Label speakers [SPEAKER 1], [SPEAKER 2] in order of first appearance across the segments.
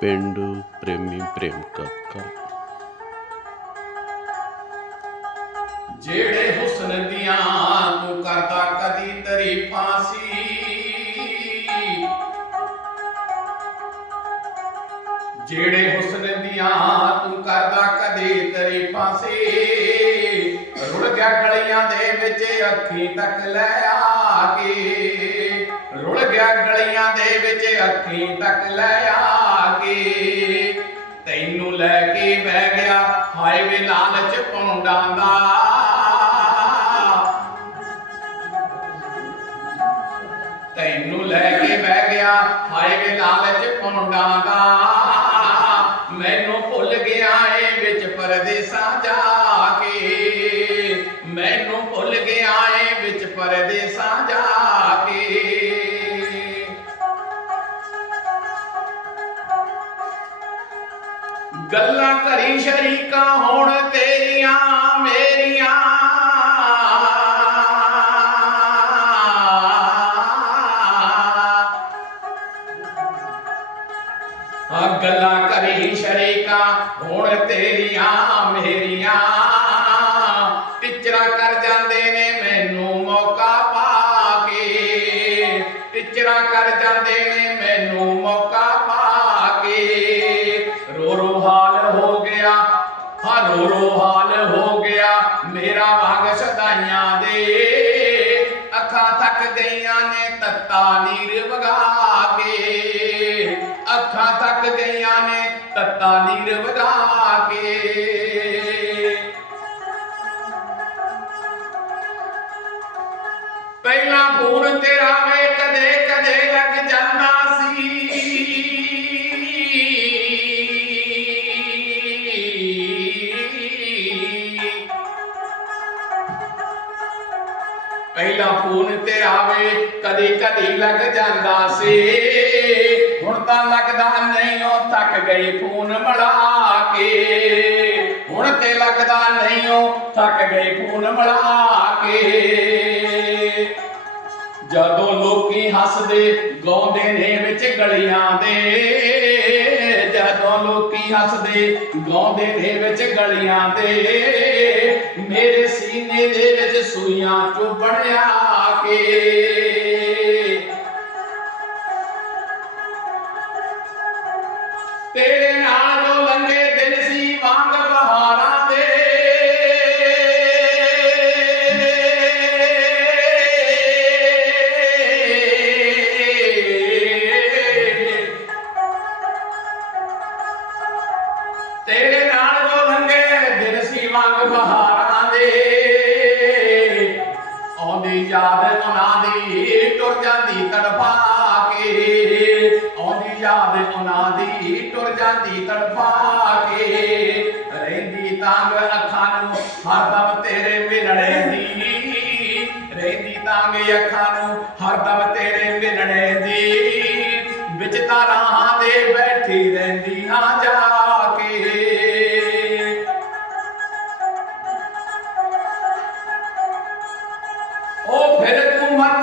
[SPEAKER 1] ਪਿੰਡ ਪ੍ਰੇਮੀ ਪ੍ਰੇਮ ਕਾਕਾ।
[SPEAKER 2] ਜਿਹੜੇ ਹੁਸਨ ਦੀਆਂ ਤੂੰ ਕਰਦਾ ਕਦੀ ਤਰੀਫਾਂ ਸੀ ਜਿਹੜੇ ਹੁਸਨ ਦੀਆਂ ਤੂੰ ਕਰਦਾ ਕਦੀ ਤਰੀਫਾਂ ਸੀ ਰੁੜ ਗਿਆ ਗਲੀਆਂ ਦੇ ਵਿੱਚ ਅੱਖੀ ਤੱਕ ਲੈ ਆ ਕੇ। ਰੁੜ ਗਿਆ ਗਲੀਆਂ ਦੇ ਵਿੱਚ ਅੱਖੀ ਤੱਕ ਲੈ ਆ ਕੇ। ਤੈਨੂੰ ਲੈ ਕੇ ਬਹਿ ਗਿਆ, ਹਾਏ ਵੇ ਲਾਲਚ ਪੌਂਡਾਂ ਦਾ ਤੈਨੂੰ ਲੈ ਕੇ ਬਹਿ ਗਿਆ, ਹਾਏ ਵੇ ਲਾਲਚ ਪੌਂਡਾਂ ਦਾ ਮੈਨੂੰ ਭੁੱਲ ਗਿਆ ਏ ਵਿੱਚ ਪਰਦੇਸਾਂ ਜਾ। ਗੱਲਾਂ ਕਰੀ ਸ਼ਰੀਕਾਂ ਹੁਣ ਤੇਰੀਆਂ ਮੇਰੀਆਂ। ਆ ਗੱਲਾਂ ਕਰੀ ਸ਼ਰੀਕਾਂ ਹੁਣ ਤੇਰੀਆਂ ਮੇਰੀਆਂ। ਟਿਚਰਾ ਕਰ ਜਾਂਦੇ ਨੇ ਮੈਨੂੰ ਮੌਕਾ ਪਾ ਕੇ। ਟਿਚਰਾ ਕਰ ਜਾਂਦੇ ਨੇ ਗਈਆਂ ਨੇ ਤੱਤਾ ਨੀਰ ਵਗਾ ਕੇ। ਅੱਖਾਂ ਥੱਕ ਗਈਆਂ ਨੇ ਤੱਤਾ ਨੀਰ ਵਗਾ ਪਹਿਲਾਂ ਫੋਨ ਤੇਰਾ ਵੇ ਕਦੀ ਕਦੀ ਲੱਗ ਜਾਂਦਾ ਸੀ। ਹੁਣ ਤਾਂ ਲੱਗਦਾ ਨਹੀਂ, ਉਹ ਥੱਕ ਗਈ ਫੋਨ ਮਿਲਾ ਕੇ। ਹੁਣ ਤੇ ਲੱਗਦਾ ਨਹੀਂ, ਉਹ ਥੱਕ ਗਈ ਫੋਨ ਮਿਲਾ ਕੇ। ਜਦੋਂ ਲੋਕੀ ਹੱਸਦੇ, ਗਾਉਂਦੇ ਨੇ ਵਿੱਚ ਗਲੀਆਂ ਦੇ। ਲੋਕੀ ਗਾਉਂਦੇ ਨੇ ਵਿੱਚ ਗਲੀਆਂ ਦੇ ਮੇਰੇ ਸੀਨੇ ਦੇ ਵਿੱਚ ਸੂਈਆਂ ਚੁੱਭਣ ਆ ਕੇ। ਯਾਦ ਉਹਨਾਂ ਦੀ, ਟੁਰ ਜਾਂਦੀ ਤੜਫਾ ਕੇ ਆਉਂਦੀ ਯਾਦ ਉਹਨਾਂ ਦੀ, ਟੁਰ ਜਾਂਦੀ ਤੜਫਾ ਕੇ ਰਹਿੰਦੀ ਤੰਗ ਅੱਖਾਂ ਨੂੰ ਹਰਦਮ ਤੇਰੇ ਮਿਲਣੇ ਦੀ। ਰਹਿੰਦੀ ਤੰਗ ਅੱਖਾਂ ਨੂੰ, ਹਰ ਦਮ ਤੇਰੇ ਮਿਲਣੇ ਦੀ। ਵਿੱਚ ਤਾਰਾਂ ਦੇ ਬੈਠੀ ਰਹਿੰਦੀ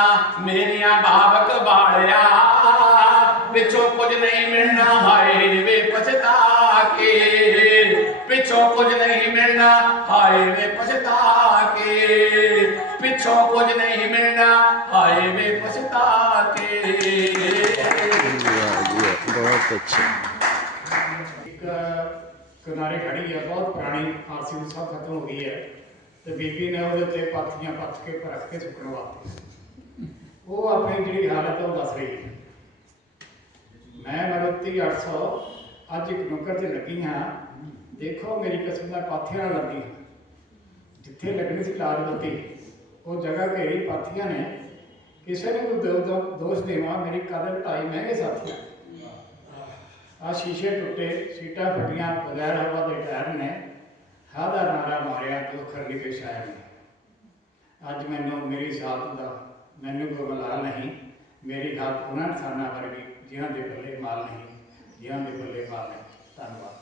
[SPEAKER 2] ਮਿੰਤਾ ਮੇਰੀਆਂ ਬਾਬਕ ਬਾੜਿਆ ਪਿੱਛੋਂ ਕੁਝ ਨਹੀਂ ਮਿਲਣਾ ਹਾਏ ਵੇ ਪਛਤਾ ਕੇ ਪਿੱਛੋਂ ਕੁਝ ਨਹੀਂ ਮਿਲਣਾ ਹਾਏ ਵੇ ਪਛਤਾ ਕੇ ਪਿੱਛੋਂ ਕੁਝ ਨਹੀਂ ਮਿਲਣਾ ਹਾਏ ਵੇ ਪਛਤਾ ਕੇ
[SPEAKER 1] ਬਹੁਤ ਅੱਛਾ।
[SPEAKER 3] ਇੱਕ ਕਿਨਾਰੇ ਖੜੀ ਹੈ ਬਹੁਤ ਪੁਰਾਣੀ ਆਰਸੀ ਨੂੰ ਸਭ ਖਤਮ ਹੋ ਗਈ ਹੈ। ਤੇ ਬੀਬੀ ਨੇ ਉਹਦੇ ਉੱਤੇ ਪਾਥੀਆਂ ਪੱਥ ਕੇ ਰੱਖ ਕੇ ਸੁੱਕਣ ਵਾਸਤੇ ਉਹ ਆਪਣੀ ਜਿਹੜੀ ਹਾਲਤ ਉਹ ਦੱਸ ਰਹੀ ਹੈ। ਮੈਂ ਮਰੁਤੀ 800 ਅੱਜ ਇੱਕ ਨੁੱਕਰ ਤੇ ਲੱਗੀ ਹਾਂ। ਦੇਖੋ ਮੇਰੀ ਕਿਸਮਤ ਦਾ ਪਾਥੀਆਂ ਨਾਲ ਲੱਗੀ ਜਿੱਥੇ ਲੱਗਣੀ ਸੀ ਲਾਲ ਉਹ ਜਗ੍ਹਾ ਘੇਰੀ ਪਾਥੀਆਂ ਨੇ। ਕਿਸੇ ਨੂੰ ਕੋਈ ਦੋਸ਼ ਦੇਵਾਂ, ਮੇਰੀ ਕਦਰ ਢਾਈ ਮਹਿੰਗੇ ਸਾਥੀ ਆ ਸ਼ੀਸ਼ੇ ਟੁੱਟੇ, ਸੀਟਾਂ ਫਟੀਆਂ, ਬਗੈਰ ਹਵਾ ਦੇ ਟਾਇਰ ਨੇ। ਹਾਦਾ ਨਾਰਾ ਮਾਰਿਆ ਤੋ ਖਰਲੀ ਸ਼ਾਇਰ ਨੇ। ਅੱਜ ਮੈਨੂੰ ਮੇਰੀ ਸਾਥ ਦਾ ਮੈਨੂੰ ਕੋਈ ਮਲਾਲ ਨਹੀਂ। ਮੇਰੀ ਗੱਲ ਉਹਨਾਂ ਇਨਸਾਨਾਂ ਵਰਗੀ ਜਿਨ੍ਹਾਂ ਦੇ ਪੱਲੇ ਮਾਲ ਨਹੀਂ, ਜਿਨ੍ਹਾਂ ਦੇ ਪੱਲੇ ਮਾਲ ਨਹੀਂ। ਧੰਨਵਾਦ।